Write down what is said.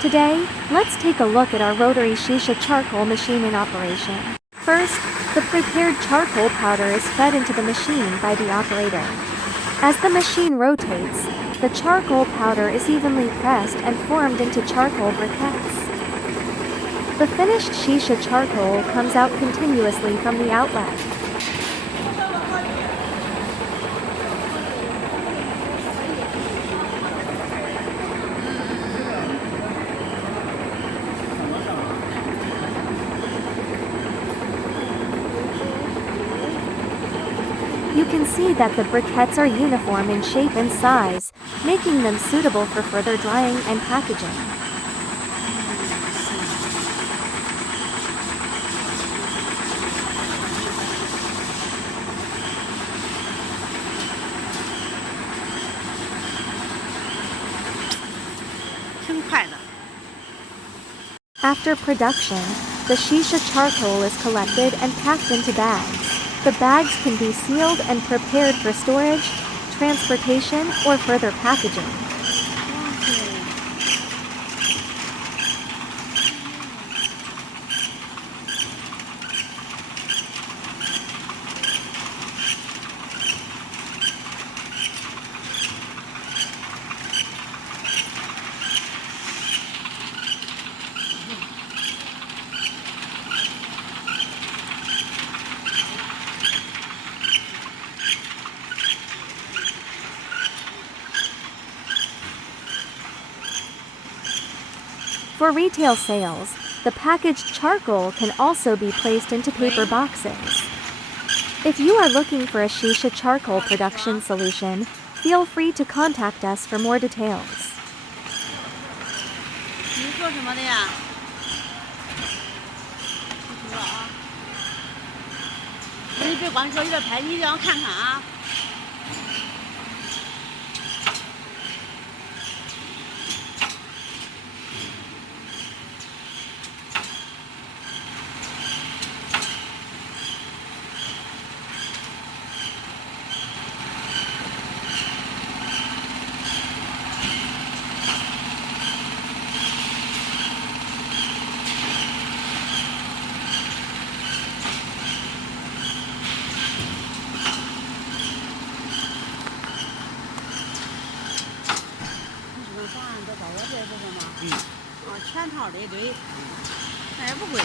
Today, let's take a look at our rotary shisha charcoal machine in operation. First, the prepared charcoal powder is fed into the machine by the operator. As the machine rotates, the charcoal powder is evenly pressed and formed into charcoal briquettes. The finished shisha charcoal comes out continuously from the outlet. You can see that the briquettes are uniform in shape and size, making them suitable for further drying and packaging. After production, the shisha charcoal is collected and packed into bags. The bags can be sealed and prepared for storage, transportation, or further packaging. For retail sales, the packaged charcoal can also be placed into paper boxes. If you are looking for a shisha charcoal production solution, feel free to contact us for more details. 你做什么的呀？你别光说有点拍，你让我看看啊。上岸都找我这是什么？啊，全套的一堆，那也不贵。